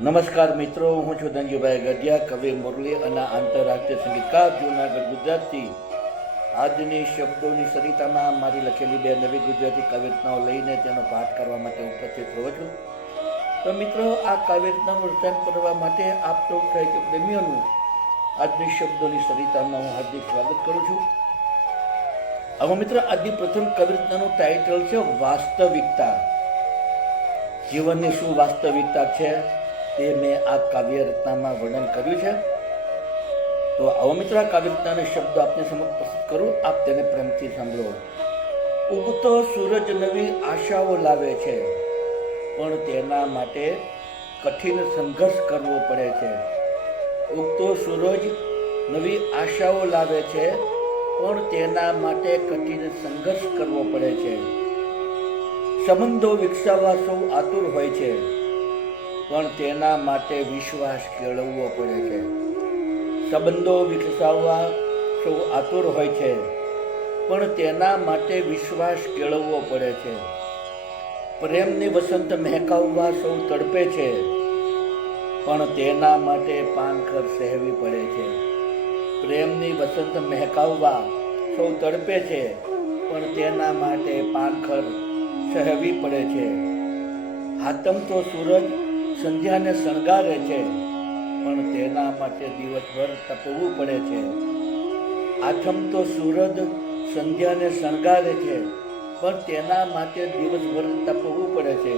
નમસ્કાર મિત્રો, હું છું ધનજીભાઈ ગઢિયા, કવિ મુરલી અને આંતરરાષ્ટ્રીય સંગીતકાર જૂનાગઢ ગુજરાતથી. આજની શબ્દોની સરિતામાં મારી લખેલી બે નવી ગુજરાતી કવિતાઓ લઈને તેનો પાઠ કરવા માટે ઉપસ્થિત રહ્યો છું. તો મિત્રો, આ કવિતાનું રચન કરવા માટે આપ સૌ સાહિત્ય પ્રેમીઓનું આજની શબ્દોની સરિતામાં હું હાર્દિક સ્વાગત કરું છું. હવે મિત્રો, આજની પ્રથમ કવિતાનું ટાઇટલ છે વાસ્તવિકતા. જીવનની શું વાસ્તવિકતા છે તે મેં આ કાવ્ય રચનામાં વર્ણન કર્યું છે. તો આવો મિત્રો, આ કાવ્ય રચનાના શબ્દો આપને સમક્ષ પ્રસ્તુત કરું, આપ તેને પ્રેમથી સાંભળો. ઉગતો સૂરજ નવી આશાઓ લાવે છે, પણ તેના માટે કઠિન સંઘર્ષ કરવો પડે છે. ઉગતો સૂરજ નવી આશાઓ લાવે છે, પણ તેના માટે કઠિન સંઘર્ષ કરવો પડે છે. સંબંધો વિકસાવવા સૌ આતુર હોય છે, પણ તેના માટે વિશ્વાસ કેળવવો પડે છે. સંબંધો વિકસાવવા સૌ આતુર હોય છે, પણ તેના માટે વિશ્વાસ કેળવવો પડે છે. પ્રેમની વસંત મહેકાવવા સૌ તડપે છે, પણ તેના માટે પાનખર સહેવી પડે છે. પ્રેમની વસંત મહેકાવવા સૌ તડપે છે, પણ તેના માટે પાનખર સહેવી પડે છે. આતમતો સૂરજ સંધ્યાને શણગારે છે, પણ તેના માટે દિવસભર તપવું પડે છે. આથમતો સૂરજ સંધ્યાને શણગારે છે, પણ તેના માટે દિવસભર તપવું પડે છે.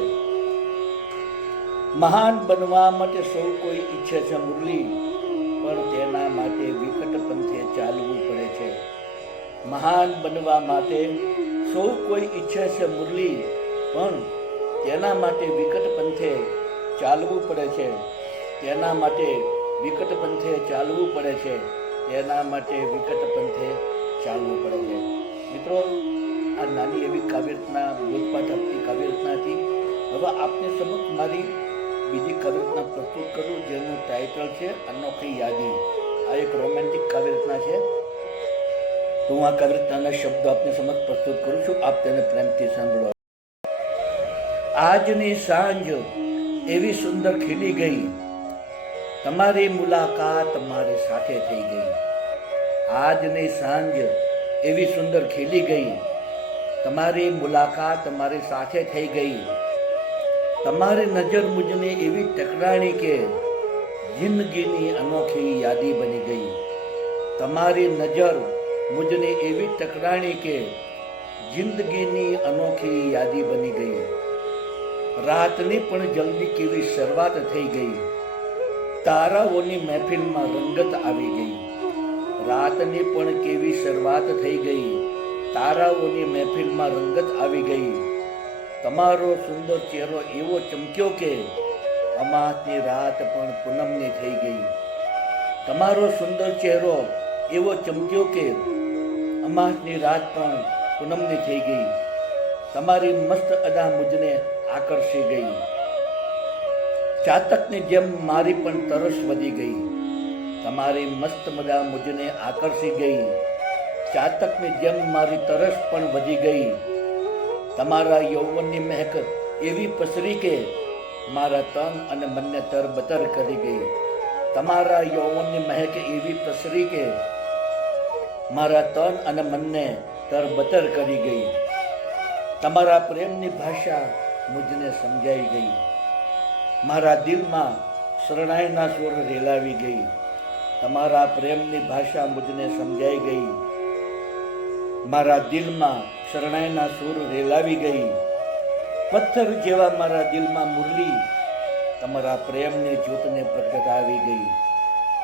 મહાન બનવા માટે સૌ કોઈ ઈચ્છે છે મુરલી, પણ તેના માટે વિકટ પંથે ચાલવું પડે છે. મહાન બનવા માટે સૌ કોઈ ઈચ્છે છે મુરલી, પણ તેના માટે વિકટ પંથે ચાલવું પડે છે. તેના માટે વિકટ પંથે ચાલવું પડે છે. તેના માટે વિકટ પંથે ચાલવું પડે છે. મિત્રો, આ નાની એવી કાવ્યરચના, બોધપાઠ આપતી કાવ્યરચના હતી. હવે આપને સમક્ષ મારી બીજી કાવ્યરચના પ્રસ્તુત કરું, જેનું ટાઇટલ છે અનોખી યાદી. આ એક રોમેન્ટિક કાવ્યરચના છે. તો હું આ કાવ્યરચનાના શબ્દો આપને સમક્ષ પ્રસ્તુત કરું છું, આપ તેને પ્રેમથી સાંભળો. આજની સાંજ એવી સુંદર ખીલી ગઈ, તમારી મુલાકાત મારી સાથે થઈ ગઈ. આજની સાંજ એવી સુંદર ખીલી ગઈ, તમારી મુલાકાત મારી સાથે થઈ ગઈ. તમારી નજર મુજને એવી ટકરાણી કે જિંદગીની અનોખી યાદી બની ગઈ. તમારી નજર મુજને એવી ટકરાણી કે જિંદગીની અનોખી યાદી બની ગઈ. રાતની પણ જલ્દી કેવી શરૂઆત થઈ ગઈ, તારાઓની મહેફિલમાં રંગત આવી ગઈ. રાતની પણ કેવી શરૂઆત થઈ ગઈ, તારાઓની મહેફિલમાં રંગત આવી ગઈ. તમારો સુંદર ચહેરો એવો ચમક્યો કે અમાસની રાત પણ પૂનમની થઈ ગઈ. તમારો સુંદર ચહેરો એવો ચમક્યો કે અમાસની રાત પણ પૂનમની થઈ ગઈ. તમારી મસ્ત અદા મુજને આકર્ષી ગઈ. ચાતકની જેમ મારી પણ તરસ વધી ગઈ. તમારી મસ્ત મદા મુજને આકર્ષી ગઈ. ચાતકની જેમ મારી તરસ પણ વધી ગઈ. તમારા યૌવનની મહેક એવી પસરી કે મારા તન અને મનને તરબતર કરી ગઈ. તમારા યૌવનની મહેક એવી પસરી કે મારા તન અને મનને તરબતર કરી ગઈ. તમારા પ્રેમની ભાષા મુજને સમજાઈ ગઈ. મારા દિલમાં શરણાઈના સુર રેલાવી ગઈ. તમારા પ્રેમની ભાષા મુજને સમજાઈ ગઈ. મારા દિલમાં શરણાઈના સુર રેલાવી ગઈ. પથ્થર જેવા મારા દિલમાં મુરલી તમારા પ્રેમની જ્યોતને પ્રગટાવી ગઈ.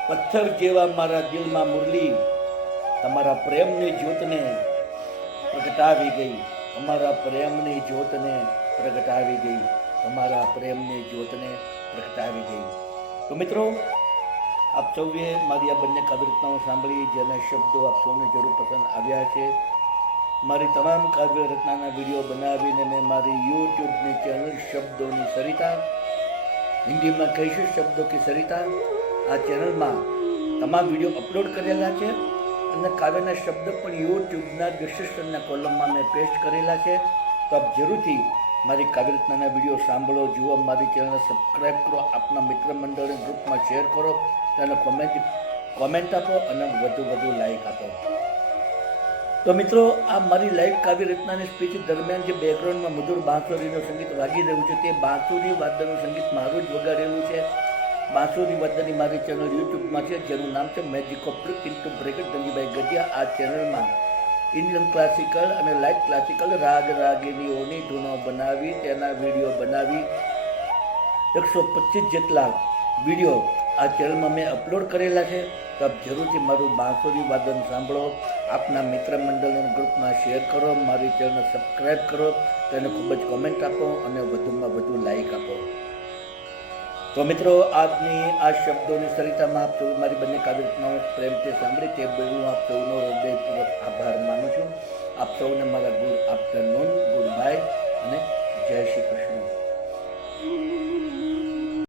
પથ્થર જેવા મારા દિલમાં મુરલી તમારા પ્રેમની જ્યોતને પ્રગટાવી ગઈ. અમારા પ્રેમની જ્યોતને પ્રગટાવી ગઈ. તમારા પ્રેમની જ્યોતને પ્રગટાવી ગઈ. તો મિત્રો, આપ સૌએ મારી આ બંને કાવ્યરચનાઓ સાંભળી, જેના શબ્દો આપ સૌને જરૂર પસંદ આવ્યા છે. મારી તમામ કાવ્ય રચનાના વિડીયો બનાવીને મેં મારી યુટ્યુબની ચેનલ શબ્દોની સરિતા, હિન્દીમાં કહીશું શબ્દો કી સરિતા, આ ચેનલમાં તમામ વિડીયો અપલોડ કરેલા છે. અને કાવ્યના શબ્દ પણ યુટ્યુબના ડિસ્ક્રિપ્શનના કોલમમાં મેં પેસ્ટ કરેલા છે. તો આપ જરૂરથી મારી કાવ્ય રત્નાના વિડીયો સાંભળો, જુઓ, મારી ચેનલને સબસ્ક્રાઈબ કરો, આપના મિત્ર મંડળને ગ્રુપમાં શેર કરો, તેને કોમેન્ટ આપો અને વધુ લાઈક આપો. તો મિત્રો, આ મારી લાઈવ કાવ્ય રચનાની સ્પીચ દરમિયાન જે બેકગ્રાઉન્ડમાં મધુર બાંસુરીનું સંગીત વાગી રહ્યું છે તે બાંસુરી વાદનનું સંગીત મારું જ વગાડેલું છે. બાંસુરી વાદનની મારી ચેનલ યુટ્યુબમાં છે, જેનું નામ છે magic of into bracket Dhanjibhai Gadhiya. આ ચેનલમાં ઇન્ડિયન ક્લાસિકલ અને લાઇટ ક્લાસિકલ રાગ રાગિનીઓની ધૂનો બનાવી તેના વિડીયો બનાવી 125 જેટલા વિડીયો આ ચેનલમાં મેં અપલોડ કરેલા છે. તો આપ જરૂરથી મારું બાંસુરી વાદન સાંભળો, આપના મિત્ર મંડળના ગ્રુપમાં શેર કરો, મારી ચેનલને સબસ્ક્રાઈબ કરો, તેને ખૂબ જ કોમેન્ટ આપો અને વધુમાં વધુ લાઈક આપો. તો મિત્રો, આજની આ શબ્દોની સરિતામાં આપ સૌ મારી બંને કાવ્ય રચનાઓ પ્રેમથી સાંભળી તે બદલ આપ સૌનો હૃદયપૂર્વક આભાર માનું છું. આપ સૌને મારા ગુડ આફ્ટરનૂન, ગુડ બાય અને જય શ્રી કૃષ્ણ.